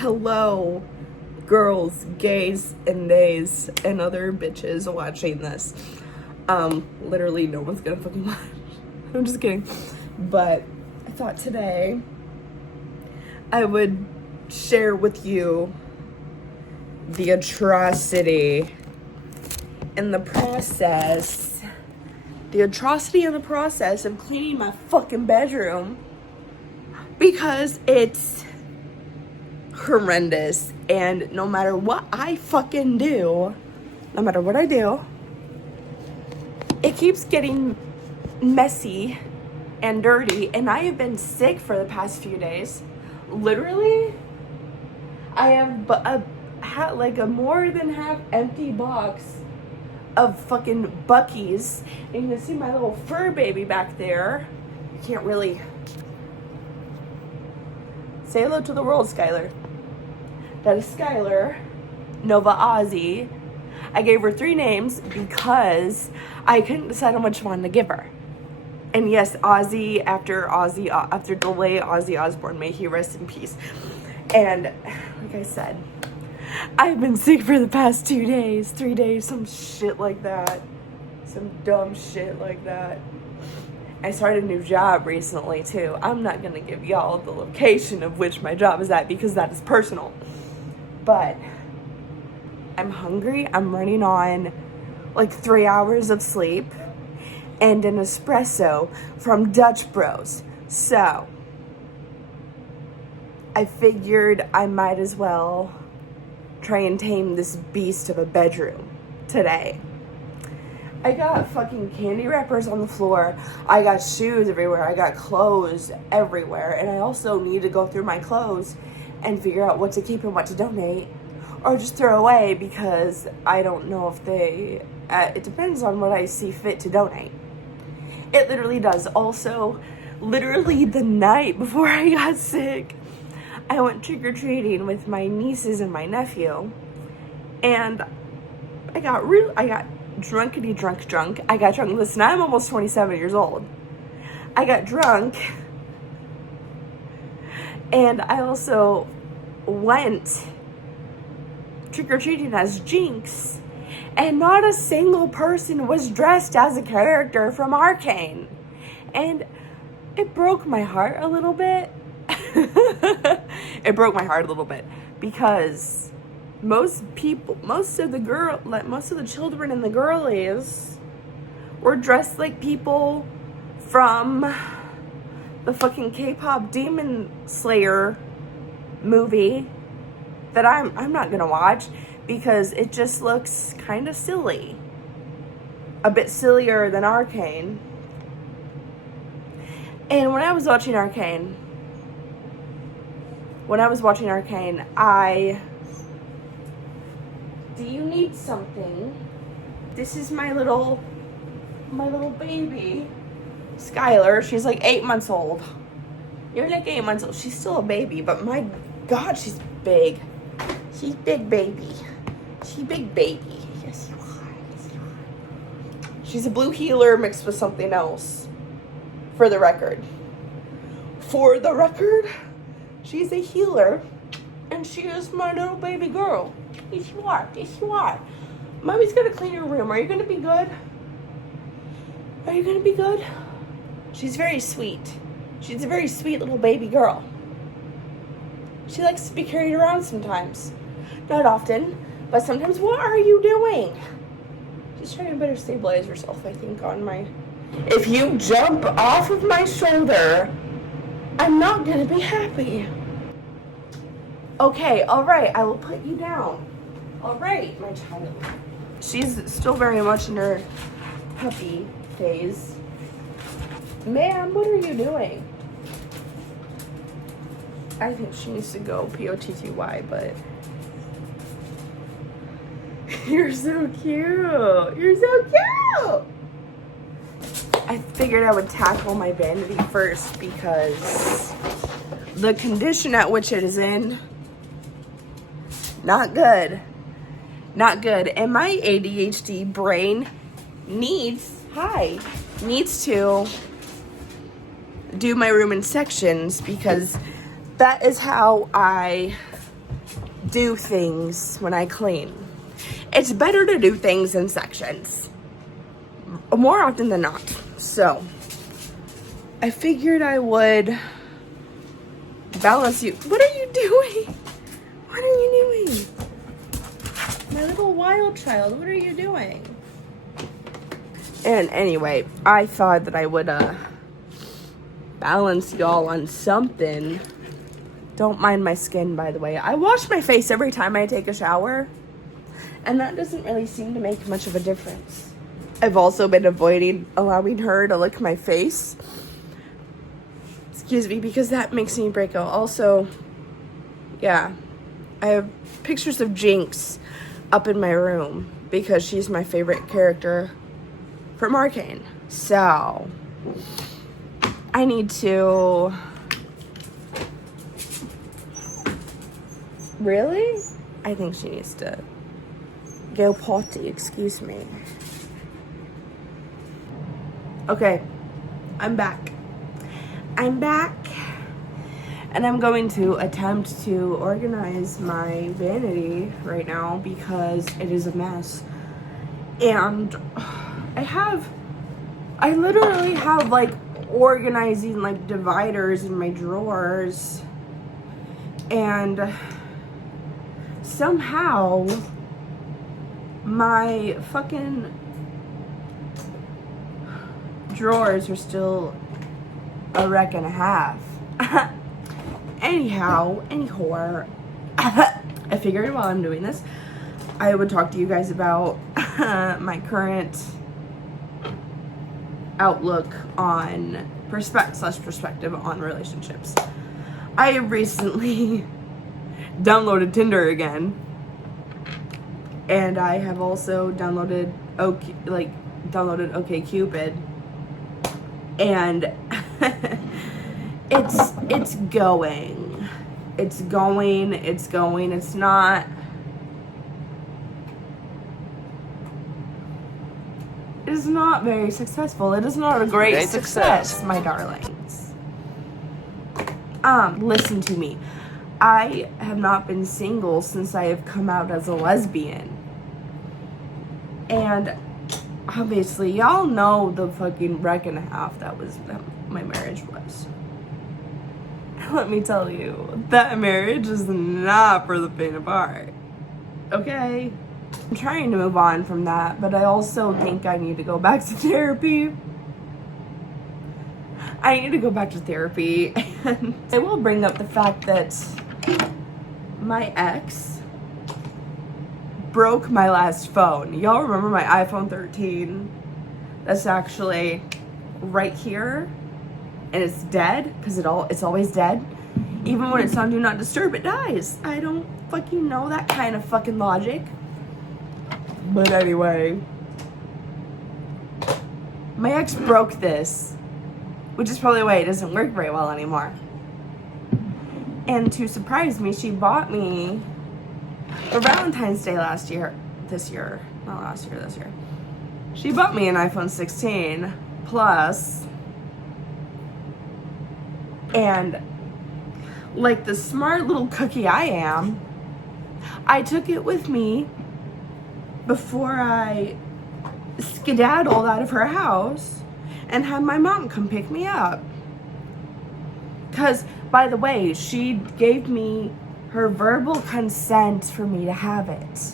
Hello, girls, gays, and theys, and other bitches watching this. Literally no one's gonna fucking watch. I'm just kidding. But I thought today I would share with you the atrocity in the process. The atrocity in the process of cleaning my fucking bedroom, because it's horrendous, and no matter what I fucking do, no matter what I do, it keeps getting messy and dirty. And I have been sick for the past few days. Literally, I have had like a more than half empty box of fucking Buc-ee's, and you can see my little fur baby back there. You can't really say hello to the world, Skylar. That is Skylar, Nova Ozzy. I gave her 3 names because I couldn't decide on which one to give her. And yes, Ozzy after the late Ozzy Osbourne, may he rest in peace. And like I said, I've been sick for the past 2 days, 3 days, some shit like that. Some dumb shit like that. I started a new job recently too. I'm not gonna give y'all the location of which my job is at because that is personal. But I'm hungry. I'm running on like 3 hours of sleep and an espresso from Dutch Bros. So I figured I might as well try and tame this beast of a bedroom today. I got fucking candy wrappers on the floor. I got shoes everywhere. I got clothes everywhere. And I also need to go through my clothes and figure out what to keep and what to donate, or just throw away, because I don't know if it depends on what I see fit to donate. It literally does. Also, literally the night before I got sick, I went trick-or-treating with my nieces and my nephew, and I got drunkity drunk. I got drunk. Listen, I'm almost 27 years old. I got drunk, and I also went trick-or-treating as Jinx, and not a single person was dressed as a character from Arcane. And it broke my heart a little bit. It broke my heart a little bit because most of the children in the girlies were dressed like people from the fucking K-pop Demon Slayer movie that I'm not gonna watch because it just looks kind of silly. A bit sillier than Arcane. And when I was watching Arcane, do you need something? This is my little baby, Skylar. She's like 8 months old. You're like 8 months old. She's still a baby, but my God, she's big. She's big baby. She's big baby. Yes, you are. Yes, you are. She's a blue healer mixed with something else. For the record, she's a healer, and she is my little baby girl. Yes, you are. Yes, you are. Mommy's gonna clean your room. Are you gonna be good? Are you gonna be good? She's very sweet. She's a very sweet little baby girl. She likes to be carried around sometimes. Not often, but sometimes. What are you doing? She's trying to better stabilize herself, I think, on my... If you jump off of my shoulder, I'm not gonna be happy. Okay, alright, I will put you down. Alright, my child. She's still very much in her puppy phase. Ma'am, what are you doing? I think she needs to go POTTY, but... You're so cute. You're so cute. I figured I would tackle my vanity first because the condition at which it is in, not good. Not good. And my ADHD brain needs to do my room in sections, because that is how I do things when I clean. It's better to do things in sections, more often than not. So I figured I would balance you. What are you doing? What are you doing? My little wild child, what are you doing? And anyway, I thought that I would balance y'all on something. Don't mind my skin, by the way. I wash my face every time I take a shower, and that doesn't really seem to make much of a difference. I've also been avoiding allowing her to lick my face. Excuse me, because that makes me break out. Also, yeah, I have pictures of Jinx up in my room because she's my favorite character from Arcane. So I need to... Really? I think she needs to go potty, excuse me. Okay, I'm back. And I'm going to attempt to organize my vanity right now because it is a mess. And I literally have like organizing like dividers in my drawers, and somehow my fucking drawers are still a wreck and a half. Anyhow, I figured while I'm doing this, I would talk to you guys about my current outlook on perspective on relationships. I have recently downloaded Tinder again, and I have also downloaded OkCupid, and it's going. It's not. It is not very successful. It is not a great success, my darlings. Listen to me. I have not been single since I have come out as a lesbian. And obviously, y'all know the fucking wreck and a half that my marriage was. Let me tell you, that marriage is not for the faint of heart. Okay? I'm trying to move on from that, but I also think I need to go back to therapy. And I will bring up the fact that my ex broke my last phone. Y'all remember my iPhone 13? That's actually right here, and it's dead because it's always dead. Even when it's on Do Not Disturb, it dies. I don't fucking know that kind of fucking logic. But anyway, my ex broke this, which is probably why it doesn't work very well anymore. And to surprise me, she bought me for Valentine's Day this year. She bought me an iPhone 16 Plus, and like the smart little cookie I am, I took it with me before I skedaddled out of her house and had my mom come pick me up. Because, by the way, she gave me her verbal consent for me to have it.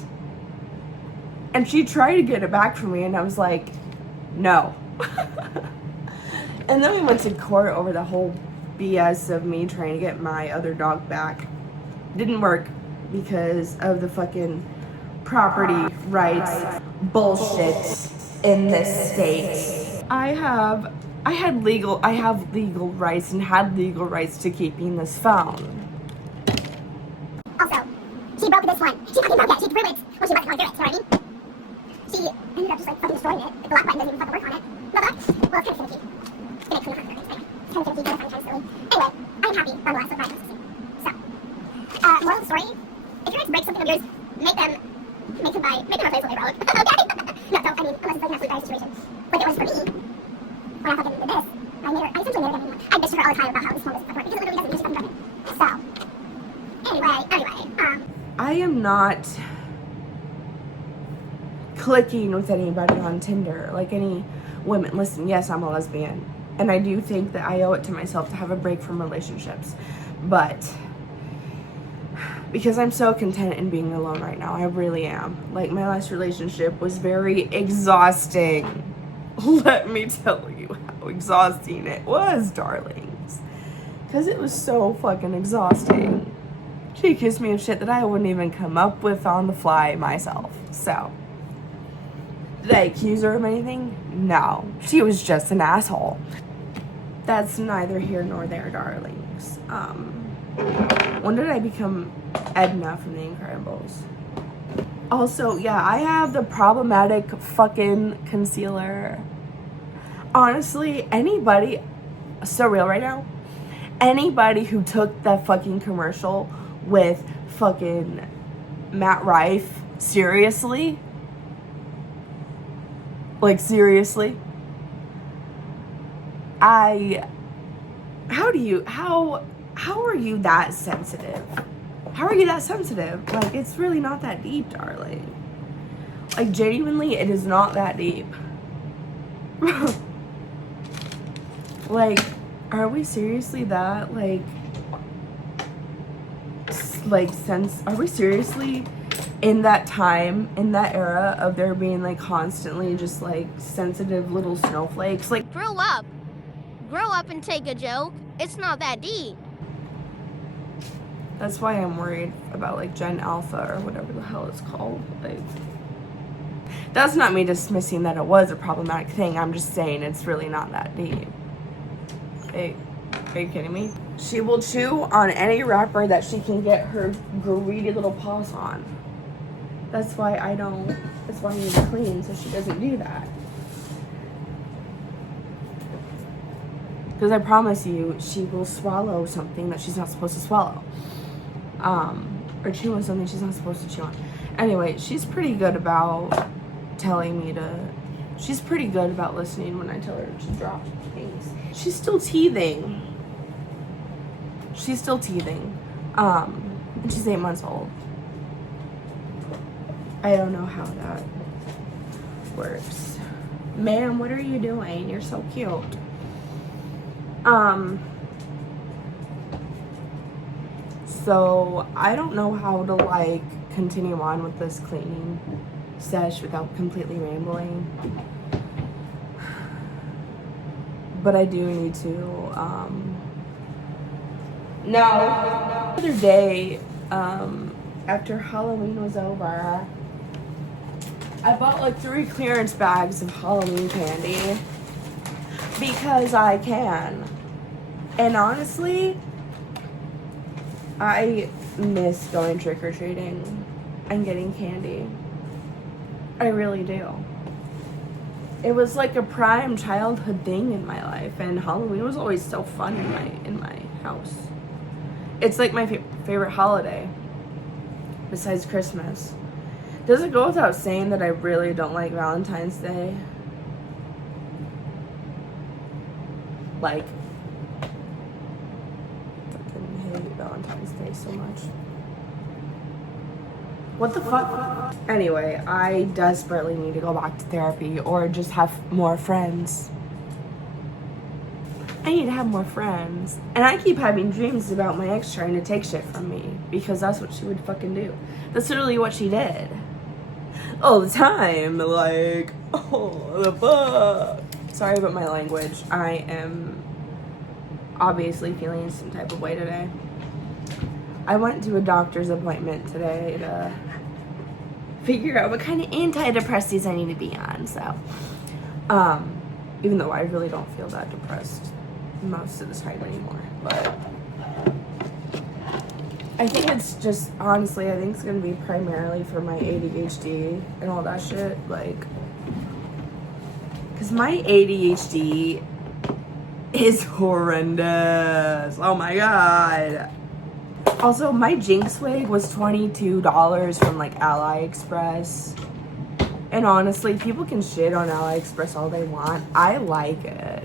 And she tried to get it back from me, and I was like, no. And then we went to court over the whole BS of me trying to get my other dog back. Didn't work because of the fucking property rights bullshit in this state. I have legal rights and had legal rights to keeping this phone. Also, she broke this one. She fucking broke it. She threw it when she wasn't going through it. You know what I mean? She ended up just like fucking destroying it. Like, the lock button doesn't even fucking work on it. No, well, it's kind of finicky. It's gonna clean up her things. It's kind of finicky, kind of silly. Anyway, I'm happy nonetheless with my consistency. So, moral of the story: if you're going to break something of yours, make them replace what they broke. Okay? No, so I mean, unless it's like an absolute dire situation. Like it was for me. When I fucking did this, I essentially made her everyone. I bitched to her all the time about how this phone doesn't fucking work because it literally doesn't. She fucking broke it. So, anyway. I am not clicking with anybody on Tinder, like any women. Listen, yes, I'm a lesbian, and I do think that I owe it to myself to have a break from relationships, but because I'm so content in being alone right now, I really am. Like, my last relationship was very exhausting. Let me tell you how exhausting it was, darlings, because it was so fucking exhausting. She accused me of shit that I wouldn't even come up with on the fly myself. So, did I accuse her of anything? No. She was just an asshole. That's neither here nor there, darlings. When did I become Edna from The Incredibles? Also, yeah, I have the problematic fucking concealer. Honestly, anybody, so real right now, anybody who took that fucking commercial with fucking Matt Rife seriously, like seriously, how are you that sensitive? How are you that sensitive? Like, it's really not that deep, darling. Like, genuinely, it is not that deep. Like, are we seriously that, are we seriously in that time, in that era of there being, like, constantly just, like, sensitive little snowflakes? Like, grow up and take a joke. It's not that deep. that's why I'm worried about, like, Gen Alpha or whatever the hell it's called. Like, that's not me dismissing that it was a problematic thing. I'm just saying it's really not that deep. Hey, are you kidding me? She will chew on any wrapper that she can get her greedy little paws on. That's why I need to clean so she doesn't do that. Because I promise you, she will swallow something that she's not supposed to swallow. Or chew on something she's not supposed to chew on. Anyway, she's pretty good about she's pretty good about listening when I tell her to drop things. She's still teething. And she's 8 months old. I don't know how that works. Ma'am, what are you doing? You're so cute. So I don't know how to, like, continue on with this cleaning sesh without completely rambling. But I do need to, the other day, after Halloween was over, I bought like 3 clearance bags of Halloween candy because I can. And honestly, I miss going trick-or-treating and getting candy. I really do. It was like a prime childhood thing in my life, and Halloween was always so fun in my house. It's like my favorite holiday besides Christmas. Does it go without saying that I really don't like Valentine's Day? Like, fucking hate Valentine's Day so much. What the fuck? Anyway, I desperately need to go back to therapy or just have more friends. I need to have more friends. And I keep having dreams about my ex trying to take shit from me because that's what she would fucking do. That's literally what she did. All the time. Like, oh, the fuck. Sorry about my language. I am obviously feeling some type of way today. I went to a doctor's appointment today to figure out what kind of antidepressants I need to be on. So, even though I really don't feel that depressed most of the time anymore, but I think it's just, honestly, I think it's gonna be primarily for my ADHD and all that shit, like, because my ADHD is horrendous. Oh my god. Also, my Jinx wig was $22 from, like, AliExpress. And honestly, people can shit on AliExpress all they want. I like it.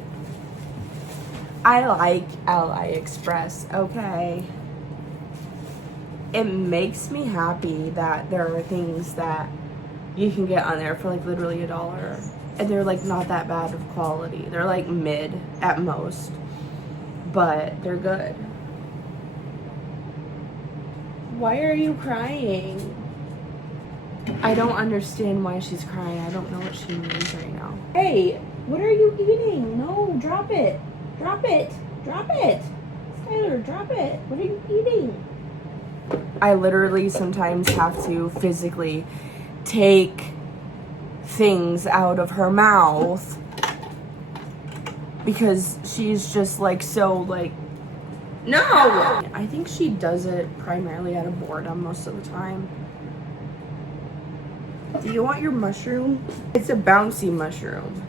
I like AliExpress, okay? it makes me happy that there are things that you can get on there for like literally $1, and they're like not that bad of quality. They're like mid at most, but they're good. Why are you crying? I don't understand why she's crying. I don't know what she means right now. Hey, what are you eating? No, drop it. Drop it. Drop it. Skylar, drop it. What are you eating? I literally sometimes have to physically take things out of her mouth because she's just like so like, no! I think she does it primarily out of boredom most of the time. Do you want your mushroom? It's a bouncy mushroom.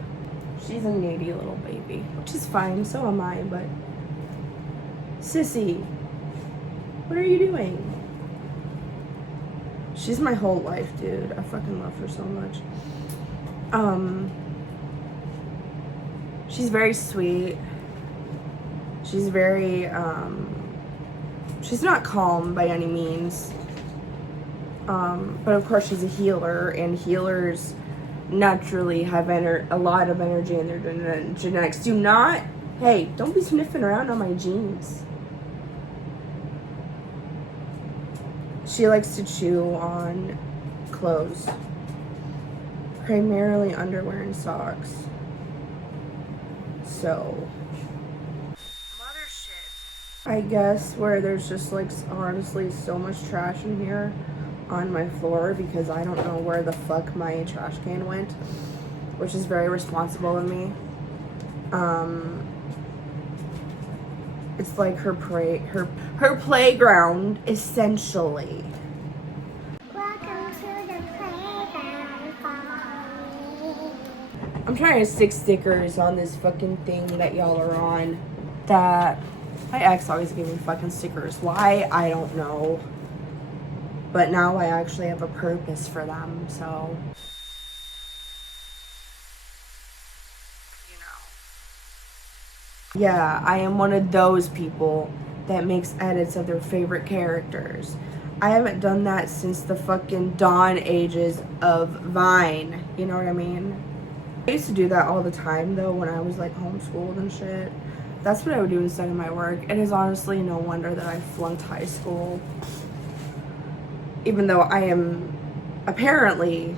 She's a needy little baby, which is fine, so am I, but Sissy, what are you doing? She's my whole life, dude. I fucking love her so much. She's very sweet. She's very, she's not calm by any means. But of course she's a healer, and healers naturally have a lot of energy in their genetics. Do not, hey, don't be sniffing around on my jeans. She likes to chew on clothes, primarily underwear and socks. So, mother shit. I guess where there's just like honestly so much trash in here on my floor because I don't know where the fuck my trash can went, which is very responsible of me. It's like her playground, essentially. Welcome to the playground for me. I'm trying to stick stickers on this fucking thing that y'all are on. That my ex always gave me fucking stickers. Why? I don't know. But now I actually have a purpose for them, so. Yeah, I am one of those people that makes edits of their favorite characters. I haven't done that since the fucking dawn ages of Vine. You know what I mean? I used to do that all the time, though, when I was, like, homeschooled and shit. That's what I would do instead of my work. It is honestly no wonder that I flunked high school. Even though I am apparently,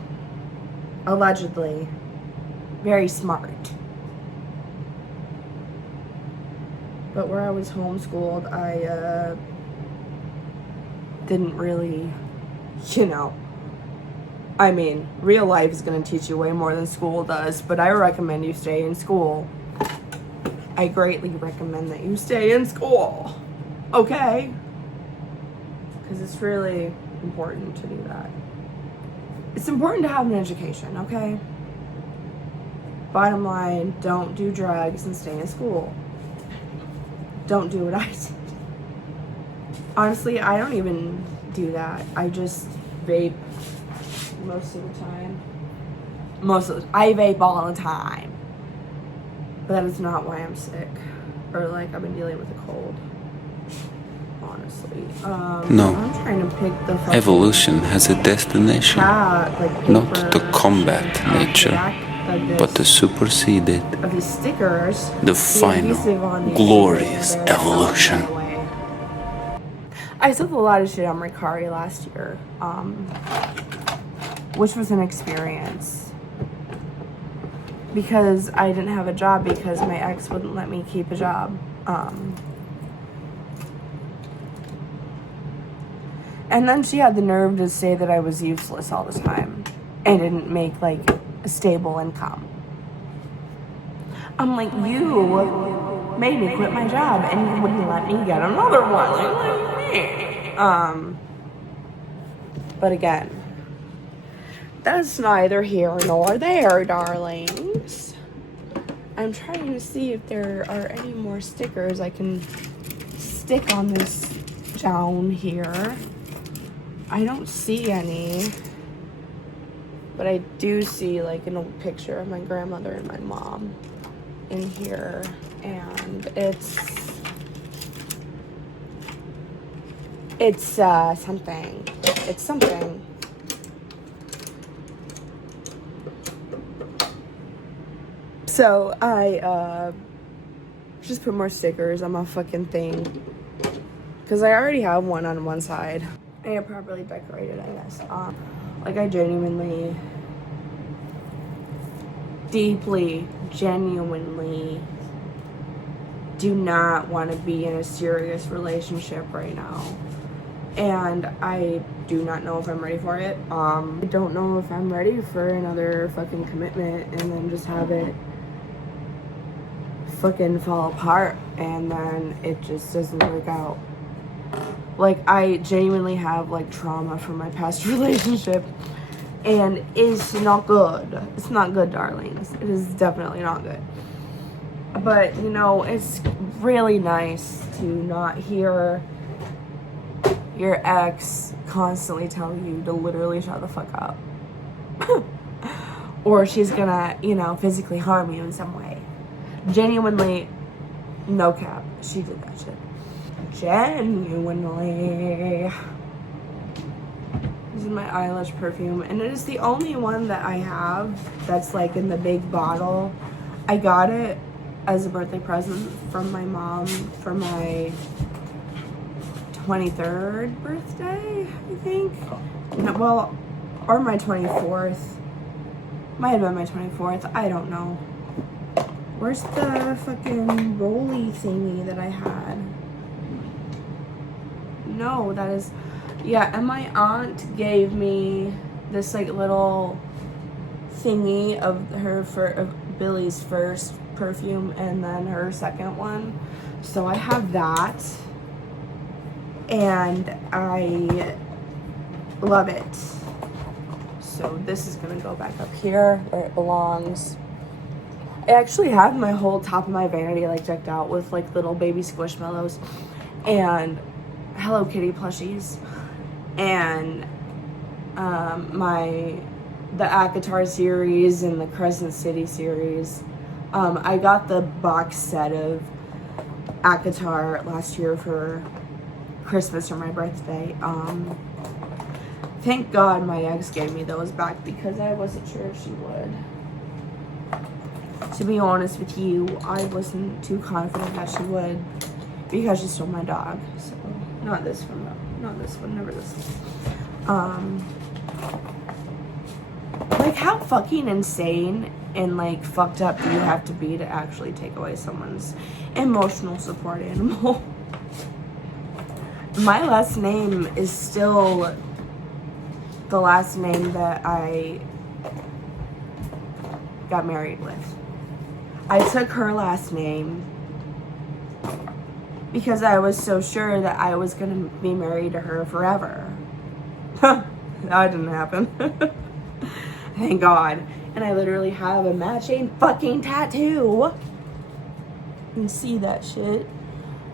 allegedly, very smart. But where I was homeschooled, I didn't really, you know. I mean, real life is going to teach you way more than school does, but I recommend you stay in school. I greatly recommend that you stay in school. Okay? Because it's really important to do that. It's important to have an education, okay? Bottom line, don't do drugs and stay in school. Don't do what I did. Honestly, I don't even do that. I just vape most of the time. I vape all the time. But that is not why I'm sick. Or like I've been dealing with a cold. Honestly. No. I'm trying to pick the fucking Evolution has a destination, cat, like not paper to combat shit nature, like this, but to supersede it. of these stickers. The final, adhesive on these glorious stickers, they're evolution. away. I sold a lot of shit on Mercari last year, which was an experience. Because I didn't have a job because my ex wouldn't let me keep a job. And then she had the nerve to say that I was useless all the time and didn't make like a stable income. I'm like, you made me quit my job and you wouldn't let me get another one. Like, what do you mean? But again, that's neither here nor there, darlings. I'm trying to see if there are any more stickers I can stick on this down here. I don't see any, but I do see like an old picture of my grandmother and my mom in here, and it's It's something. It's something. So I just put more stickers on my fucking thing. Because I already have one on one side. And it properly decorated, I guess. Like I genuinely, deeply, genuinely do not want to be in a serious relationship right now. And I do not know if I'm ready for it. I don't know if I'm ready for another fucking commitment and then just have it fucking fall apart and then it just doesn't work out. Like, I genuinely have like trauma from my past relationship and it's not good. It's not good, darlings. It is definitely not good. But, you know, it's really nice to not hear your ex constantly tell you to literally shut the fuck up. Or she's gonna, you know, physically harm you in some way. Genuinely, no cap, she did that shit. Genuinely. This is my eyelash perfume, and it is the only one that I have that's like in the big bottle. I got it as a birthday present from my mom for my 23rd birthday, I think. No, well, or my 24th. Might have been my 24th, I don't know. Where's the fucking rolly thingy that I had? No, that is, yeah, and my aunt gave me this like little thingy of Billy's first perfume and then her second one. So I have that and I love it. So this is gonna go back up here where it belongs. I actually have my whole top of my vanity like decked out with like little baby squishmallows and Hello Kitty plushies and the ACOTAR series and the Crescent City series. I got the box set of ACOTAR last year for Christmas or my birthday. Thank God my ex gave me those back because I wasn't sure if she would. To be honest with you, I wasn't too confident that she would because she stole my dog. So not this one though. Not this one, never this one. Like how fucking insane and like fucked up do you have to be to actually take away someone's emotional support animal? My last name is still the last name that I got married with. I took her last name because I was so sure that I was gonna be married to her forever. That didn't happen. Thank God. And I literally have a matching fucking tattoo. You can see that shit.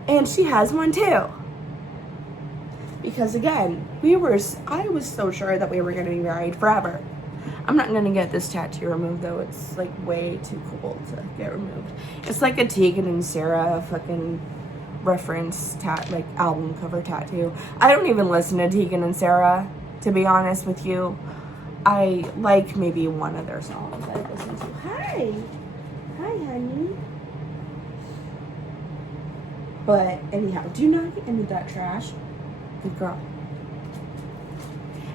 And she has one too. Because again, I was so sure that we were gonna be married forever. I'm not gonna get this tattoo removed though. It's like way too cool to get removed. It's like a Tegan and Sarah fucking reference like album cover tattoo. I don't even listen to Tegan and Sarah, to be honest with you. I like maybe one of their songs I listen to. Hi, honey. But anyhow, do not get into that trash. Good girl.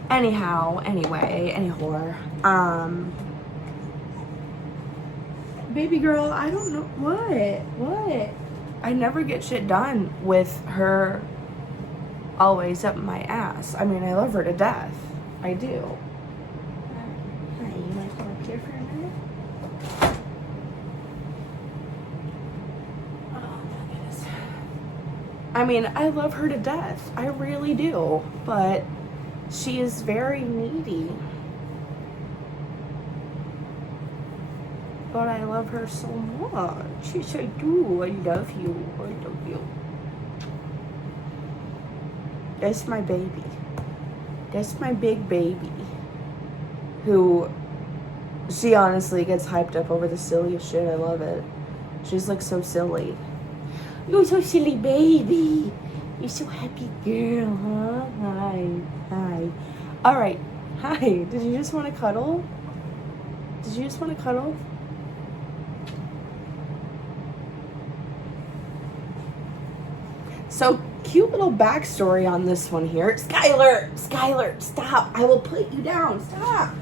Anyhow, anyway, any whore. Baby girl, I don't know what. I never get shit done with her always up my ass. I mean, I love her to death. I do. Hi, you want to come up here for a minute? Oh my goodness. I mean, I love her to death. I really do. But she is very needy. But I love her so much. Yes, I do. I love you. I love you. That's my baby. That's my big baby. Who, she honestly gets hyped up over the silliest shit. I love it. She's like so silly. You're so silly, baby. You're so happy girl, huh? Hi. All right. Hi. Did you just want to cuddle? Did you just want to cuddle? So, cute little backstory on this one here. Skylar, stop. I will put you down. Stop.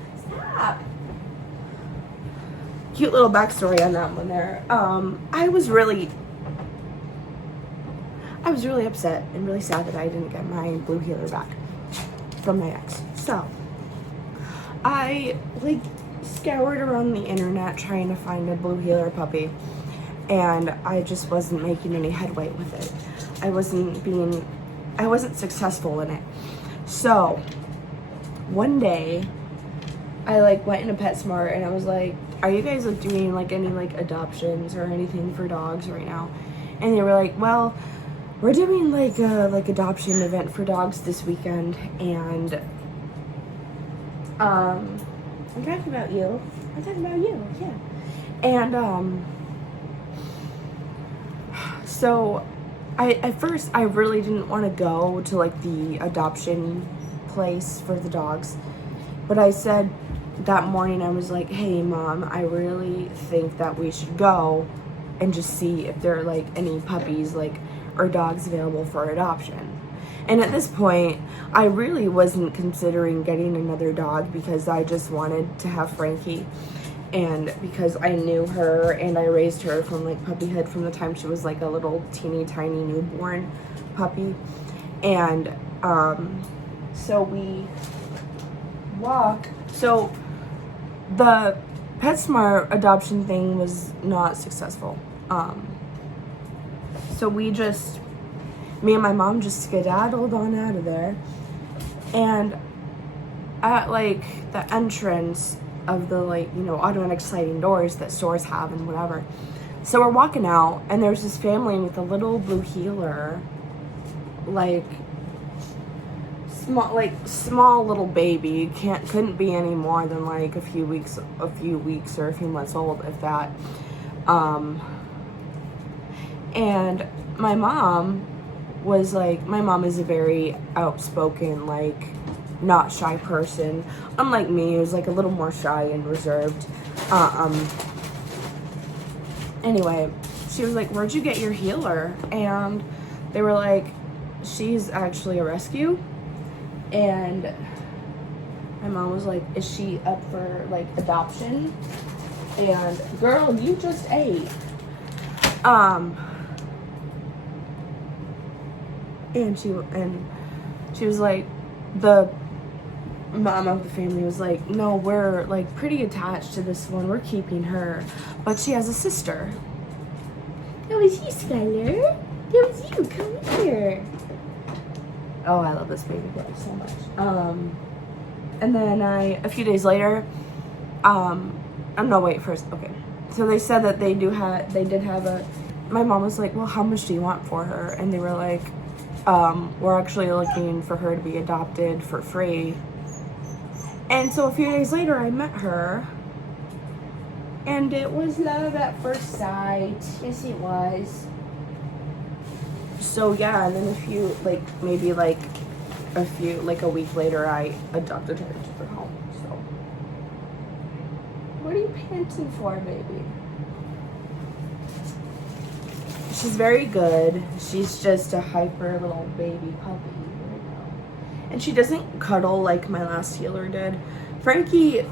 Cute little backstory on that one there. I was really upset and really sad that I didn't get my blue healer back from my ex. So, I scoured around the internet trying to find a blue healer puppy, and I just wasn't making any headway with it. I wasn't successful in it. So, one day, I went into PetSmart and I was like, are you guys doing any adoptions or anything for dogs right now? And they were like, well, we're doing a adoption event for dogs this weekend, and I'm talking about you. Yeah. And so at first I really didn't want to go to the adoption place for the dogs, but I said that morning, I was like, hey Mom, I really think that we should go and just see if there are any puppies or dogs available for adoption. And at this point, I really wasn't considering getting another dog because I just wanted to have Frankie, and because I knew her and I raised her from puppyhood from the time she was a little teeny tiny newborn puppy. And so we walk. So the PetSmart adoption thing was not successful. So me and my mom just skedaddled on out of there. And at the entrance of the automatic sliding doors that stores have and whatever. So we're walking out and there's this family with a little blue healer, small little baby. Couldn't be any more than a few weeks or a few months old, if that. And my mom is a very outspoken, not shy person. Unlike me, who's a little more shy and reserved. Anyway, she was like, where'd you get your healer? And they were like, she's actually a rescue. And my mom was like, is she up for adoption? And girl, you just ate. And she was like, the mom of the family was like, no, we're pretty attached to this one, we're keeping her, but she has a sister. That was you, Skylar. That was you. Come here. Oh, I love this baby girl so much. And then a few days later, no, wait, first, okay. So they said that they did have my mom was like, well, how much do you want for her? And they were like, we're actually looking for her to be adopted for free. And so a few days later, I met her, and it was love at first sight. Yes, it was. So yeah, and then a week later, I adopted her and took her home. So, what are you panting for, baby? She's very good. She's just a hyper little baby puppy. And she doesn't cuddle like my last healer did. Frankie,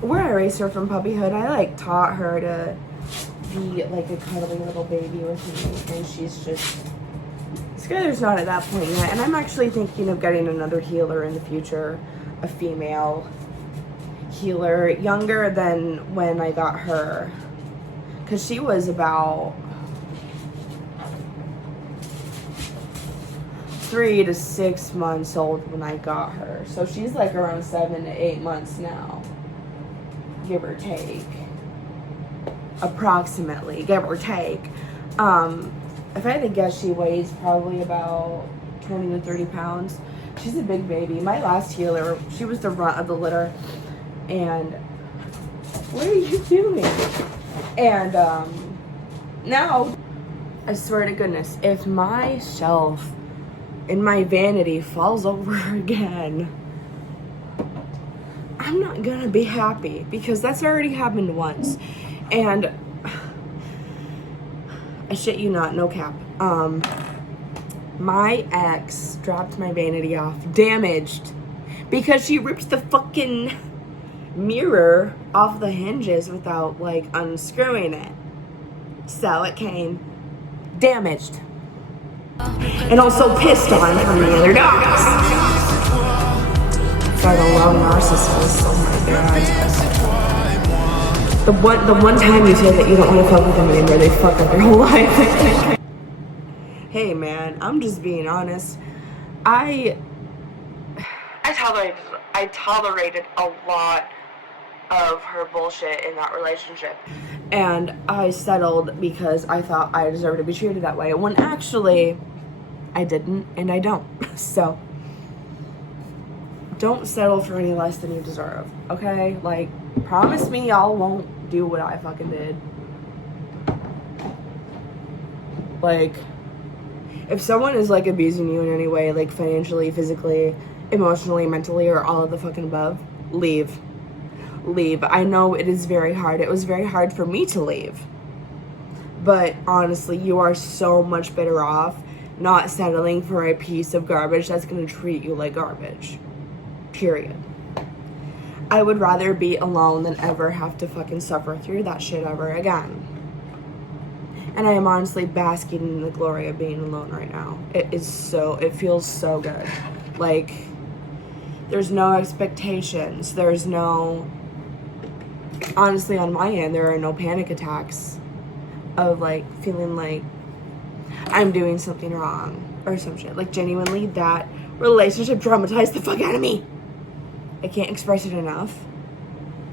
where I raised her from puppyhood, I taught her to be a cuddly little baby with me, and she's just, Skylar's not at that point yet. And I'm actually thinking of getting another healer in the future, a female healer, younger than when I got her, because she was about 3 to 6 months old when I got her. So she's around 7 to 8 months now, give or take. Approximately, give or take. If I had to guess, she weighs probably about 20 to 30 pounds. She's a big baby. My last healer, she was the runt of the litter. And what are you doing? And now, I swear to goodness, if my shelf and my vanity falls over again, I'm not gonna be happy because that's already happened once. And I shit you not, no cap. My ex dropped my vanity off damaged because she ripped the fucking mirror off the hinges without like unscrewing it. So it came damaged and also pissed on from the other dogs. By the love narcissist. Oh my god. The one time you say that you don't want to fuck with them anymore, they fuck up your whole life. Hey man, I'm just being honest. I tolerated a lot of her bullshit in that relationship. And I settled because I thought I deserved to be treated that way. When actually, I didn't and I don't. So, don't settle for any less than you deserve, okay? Like, promise me y'all won't do what I fucking did. Like, if someone is like abusing you in any way, like financially, physically, emotionally, mentally, or all of the fucking above, leave. Leave. I know it is very hard. It was very hard for me to leave. But honestly, you are so much better off not settling for a piece of garbage that's going to treat you like garbage. Period. I would rather be alone than ever have to fucking suffer through that shit ever again. And I am honestly basking in the glory of being alone right now. It feels so good. Like, there's no expectations. There's no, honestly, on my end, there are no panic attacks of like feeling like I'm doing something wrong or some shit. Like, genuinely, that relationship traumatized the fuck out of me. I can't express it enough.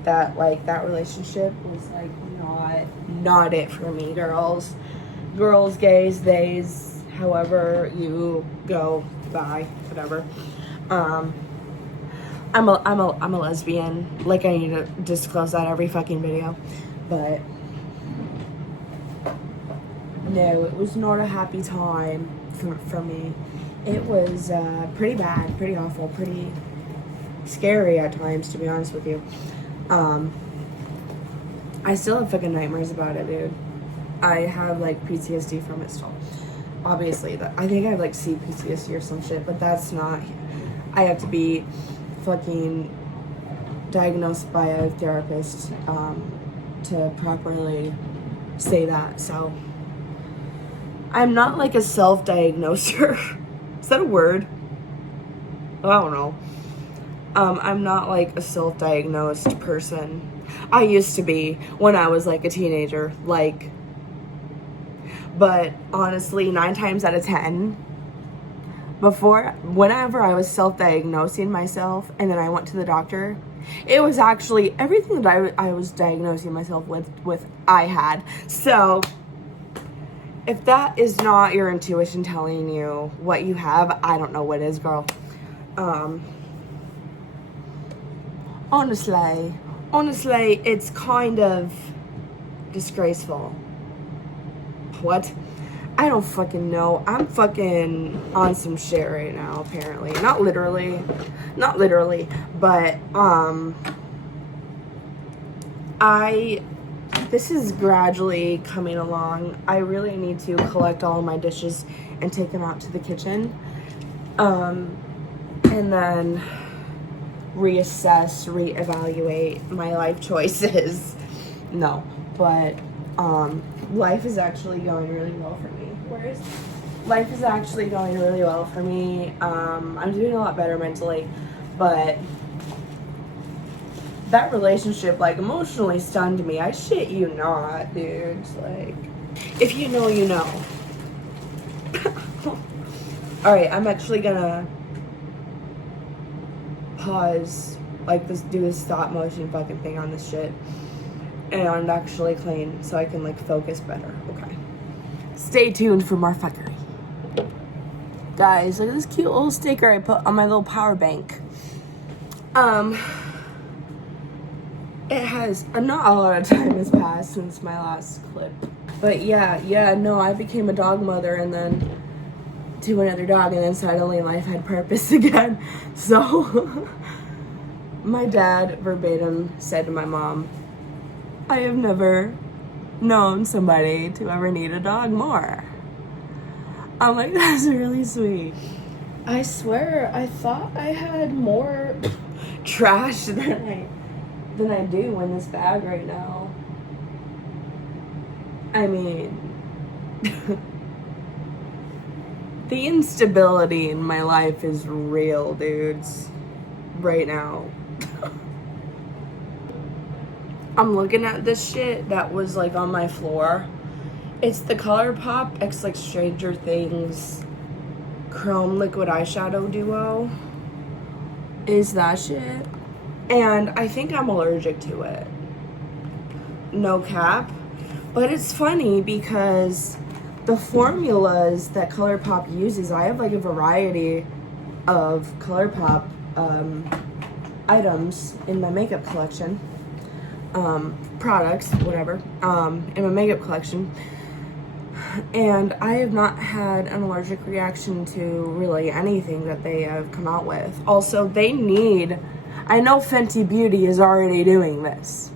That, like, that relationship was like not it for me, girls, gays, theys, however you go, bye, whatever. I'm a lesbian. Like, I need to disclose that every fucking video, but no, it was not a happy time for me. It was pretty bad, pretty awful, pretty scary at times, to be honest with you. I still have fucking nightmares about it, dude. I have like PTSD from it still. Obviously, I think I have like CPTSD or some shit, but that's not. I have to be fucking diagnosed by a therapist to properly say that. So I'm not like a self-diagnoser. Is that a word? I don't know. I'm not like a self-diagnosed person. I used to be when I was like a teenager, like, but honestly, 9 times out of 10, whenever I was self-diagnosing myself and then I went to the doctor, it was actually everything that I was diagnosing myself with I had. So if that is not your intuition telling you what you have, I don't know what is, girl. Honestly, it's kind of disgraceful. What? I don't fucking know. I'm fucking on some shit right now, apparently. Not literally, but, this is gradually coming along. I really need to collect all of my dishes and take them out to the kitchen. And then reassess, reevaluate my life choices. No, but life is actually going really well for me. Life is actually going really well for me. I'm doing a lot better mentally, but that relationship like emotionally stunned me. I shit you not, dude. Like, if you know, you know. Alright, I'm actually gonna pause, like, do this stop motion fucking thing on this shit and actually clean so I can like focus better. Okay, stay tuned for more fuckery. Guys, look at this cute little sticker I put on my little power bank. It has not a lot of time has passed since my last clip, but yeah, no, I became a dog mother, and then to another dog, and then suddenly life had purpose again. So my dad verbatim said to my mom, I have never known somebody to ever need a dog more. I'm like, that's really sweet. I swear, I thought I had more trash than I do in this bag right now. I mean, the instability in my life is real, dudes. Right now. I'm looking at this shit that was like on my floor. It's the ColourPop X like Stranger Things Chrome Liquid Eyeshadow Duo. Is that shit? And I think I'm allergic to it. No cap. But it's funny because the formulas that ColourPop uses, I have like a variety of ColourPop items in my makeup collection. Products, whatever, in my makeup collection. And I have not had an allergic reaction to really anything that they have come out with. Also, I know Fenty Beauty is already doing this,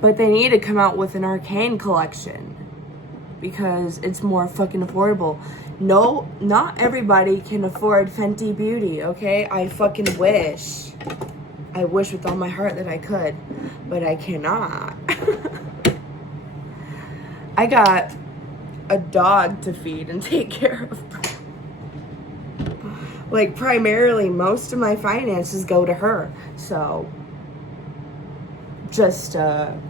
but they need to come out with an Arcane collection because it's more fucking affordable. No, not everybody can afford Fenty Beauty, okay? I fucking wish. I wish with all my heart that I could, but I cannot. I got a dog to feed and take care of. Like, primarily, most of my finances go to her. So, just a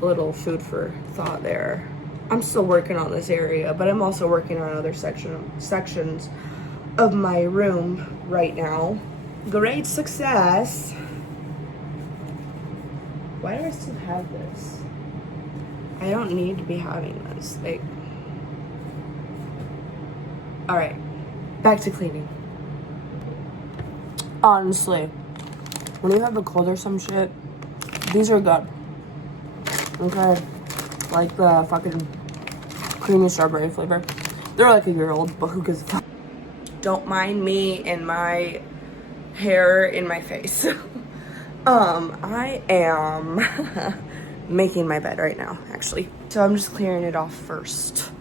little food for thought there. I'm still working on this area, but I'm also working on other sections of my room right now. Great success. Why do I still have this? I don't need to be having this. Like, all right, back to cleaning. Honestly, when you have a cold or some shit, these are good. Okay, like the fucking creamy strawberry flavor. They're like a year old, but who gives a fuck? Don't mind me and my hair in my face. I am making my bed right now, actually. So I'm just clearing it off first.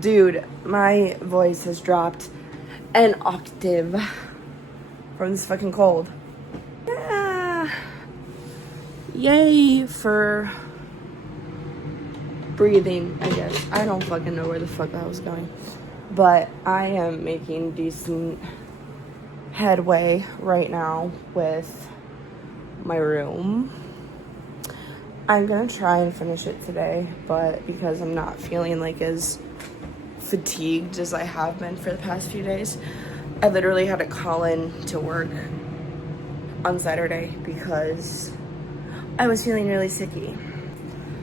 Dude, my voice has dropped an octave from this fucking cold. Yeah. Yay for breathing, I guess. I don't fucking know where the fuck I was going. But I am making decent headway right now with my room. I'm gonna try and finish it today, but because I'm not feeling like as fatigued as I have been for the past few days, I literally had to call in to work on Saturday because I was feeling really sicky.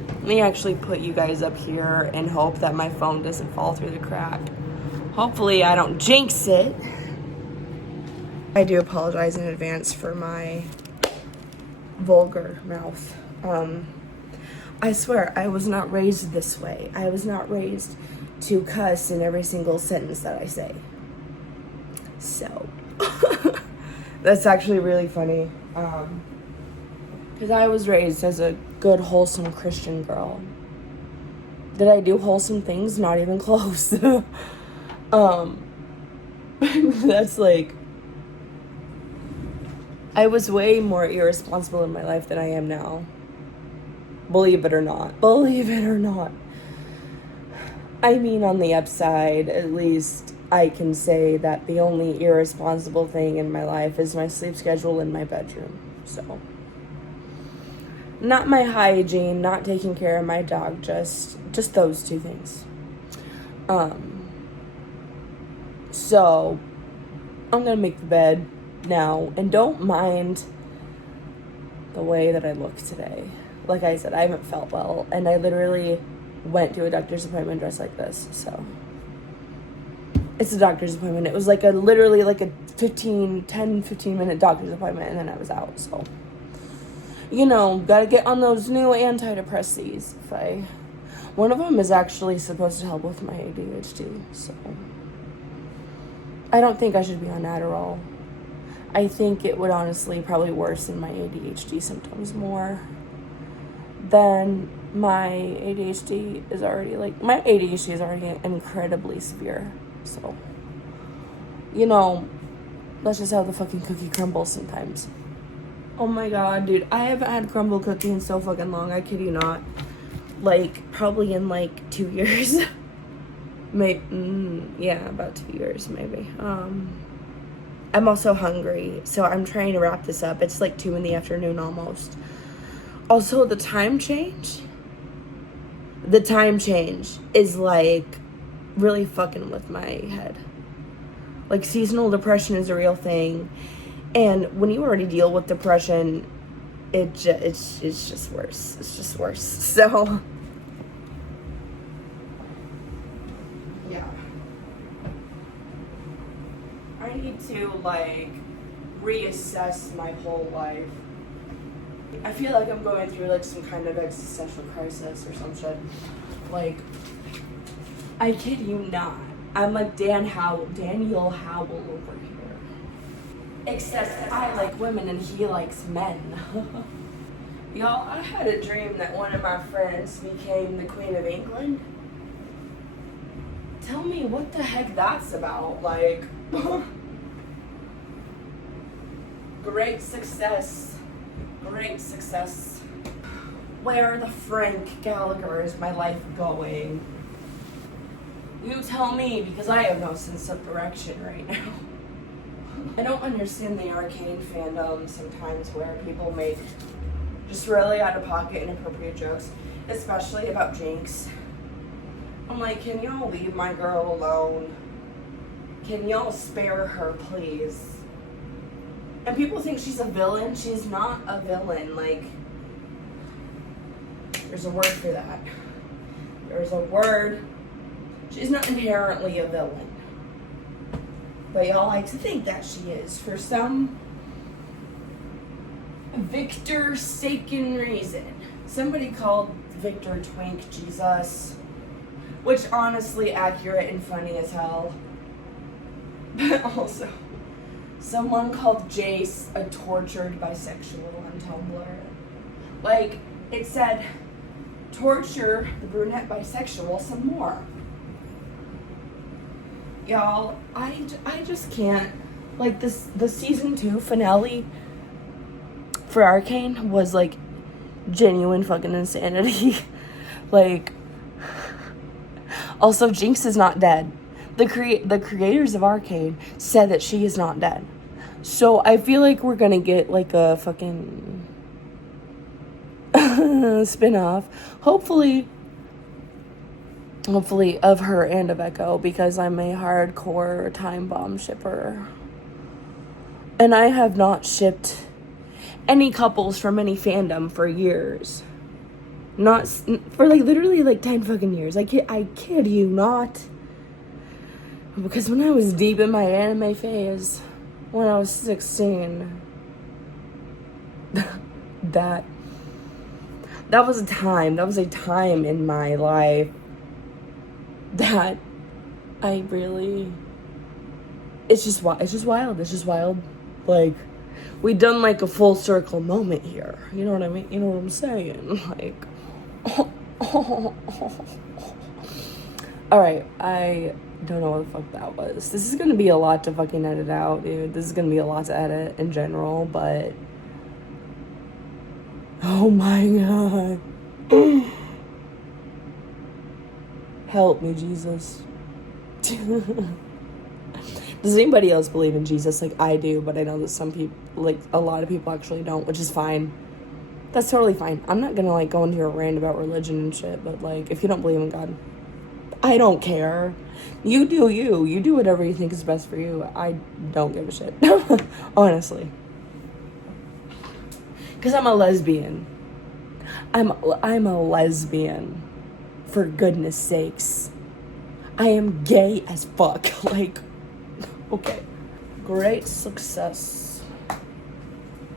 Let me actually put you guys up here and hope that my phone doesn't fall through the crack. Hopefully I don't jinx it. I do apologize in advance for my vulgar mouth. I swear, I was not raised this way. I was not raised to cuss in every single sentence that I say. So, that's actually really funny. Because I was raised as a good, wholesome Christian girl. Did I do wholesome things? Not even close. That's like, I was way more irresponsible in my life than I am now. Believe it or not. Believe it or not. I mean, on the upside, at least I can say that the only irresponsible thing in my life is my sleep schedule in my bedroom. So, not my hygiene, not taking care of my dog, just those two things. So, I'm gonna make the bed now, and don't mind the way that I look today. Like I said, I haven't felt well, and I literally went to a doctor's appointment dressed like this, so. It's a doctor's appointment. It was like literally like a 10, 15 minute doctor's appointment, and then I was out, so. You know, gotta get on those new antidepressants. One of them is actually supposed to help with my ADHD, so I don't think I should be on Adderall. I think it would honestly probably worsen my ADHD symptoms more than my ADHD is already, like, my ADHD is already incredibly severe, so, you know, let's just have the fucking cookie crumble sometimes. Oh my god, dude, I haven't had crumble cookie in so fucking long, I kid you not. Like, probably in, like, 2 years. Maybe, yeah, about 2 years, maybe. I'm also hungry, so I'm trying to wrap this up. It's, like, 2 in the afternoon almost. Also, the time change is, like, really fucking with my head. Like, seasonal depression is a real thing. And when you already deal with depression, it's just worse. It's just worse. So, yeah. I need to, like, reassess my whole life. I feel like I'm going through, like, some kind of existential crisis or some shit. Like, I kid you not. I'm like Daniel Howell over here. Except I like women and he likes men. Y'all, I had a dream that one of my friends became the Queen of England. Tell me what the heck that's about. Like, great success. Great success. Where the Frank Gallagher is my life going? You tell me, because I have no sense of direction right now. I don't understand the Arcane fandom sometimes where people make just really out of pocket inappropriate jokes, especially about Jinx. I'm like, can y'all leave my girl alone? Can y'all spare her, please? And people think she's a villain. She's not a villain. Like, there's a word for that. There's a word. She's not inherently a villain. But y'all like to think that she is for some Victor Saken reason. Somebody called Victor Twink Jesus, which honestly accurate and funny as hell. But also, someone called Jace a tortured bisexual on Tumblr. Like, it said, torture the brunette bisexual some more. Y'all, I just can't. Like, the season 2 finale for Arcane was, like, genuine fucking insanity. Like, also, Jinx is not dead. The creators of Arcane said that she is not dead. So I feel like we're gonna get, like, a fucking spin-off. Hopefully of her and of Echo, because I'm a hardcore time bomb shipper. And I have not shipped any couples from any fandom for years. Not for, like, literally, like, 10 fucking years. I kid you not. Because when I was deep in my anime phase, when I was 16, that was a time in my life that I really, it's just wild. Like, we done, like, a full circle moment here. You know what I mean? You know what I'm saying? Like, alright, I don't know what the fuck that was. This is gonna be a lot to fucking edit out, dude. This is gonna be a lot to edit in general, but oh my god. Help me, Jesus. Does anybody else believe in Jesus? Like, I do, but I know that some people, like, a lot of people actually don't, which is fine. That's totally fine. I'm not gonna, like, go into a rant about religion and shit, but, like, if you don't believe in God, I don't care. You do you. You do whatever you think is best for you. I don't give a shit. Honestly. Because I'm a lesbian. I'm a lesbian. For goodness sakes. I am gay as fuck. Like, okay. Great success.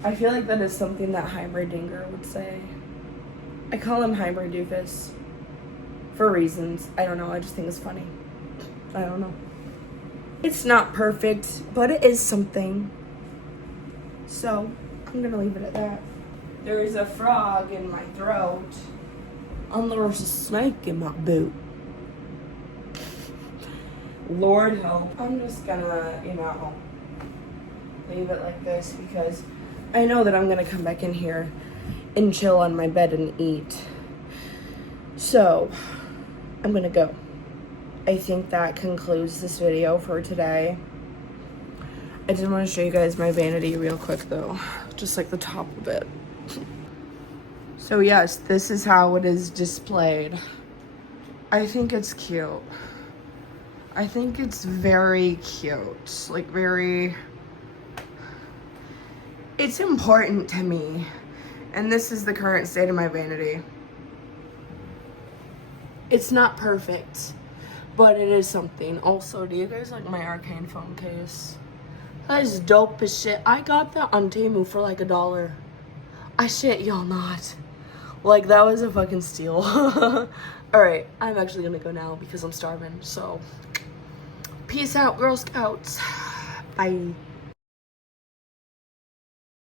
I feel like that is something that Heimerdinger would say. I call him Heimerdoofus. for reasons. I don't know. I just think it's funny. I don't know. It's not perfect, but it is something. So, I'm gonna leave it at that. There is a frog in my throat. And there's a snake in my boot. Lord help. I'm just gonna, leave it like this because I know that I'm gonna come back in here and chill on my bed and eat. So, I'm gonna go. I think that concludes this video for today. I did want to show you guys my vanity real quick though. Just like the top of it. So yes, this is how it is displayed. I think it's cute. I think it's very cute. Like very... It's important to me. And this is the current state of my vanity. It's not perfect, but it is something. Also, do you guys like my Arcane phone case? That is dope as shit. I got that on Temu for like $1. I shit y'all not. Like, that was a fucking steal. Alright, I'm actually gonna go now because I'm starving. So, peace out, Girl Scouts. Bye.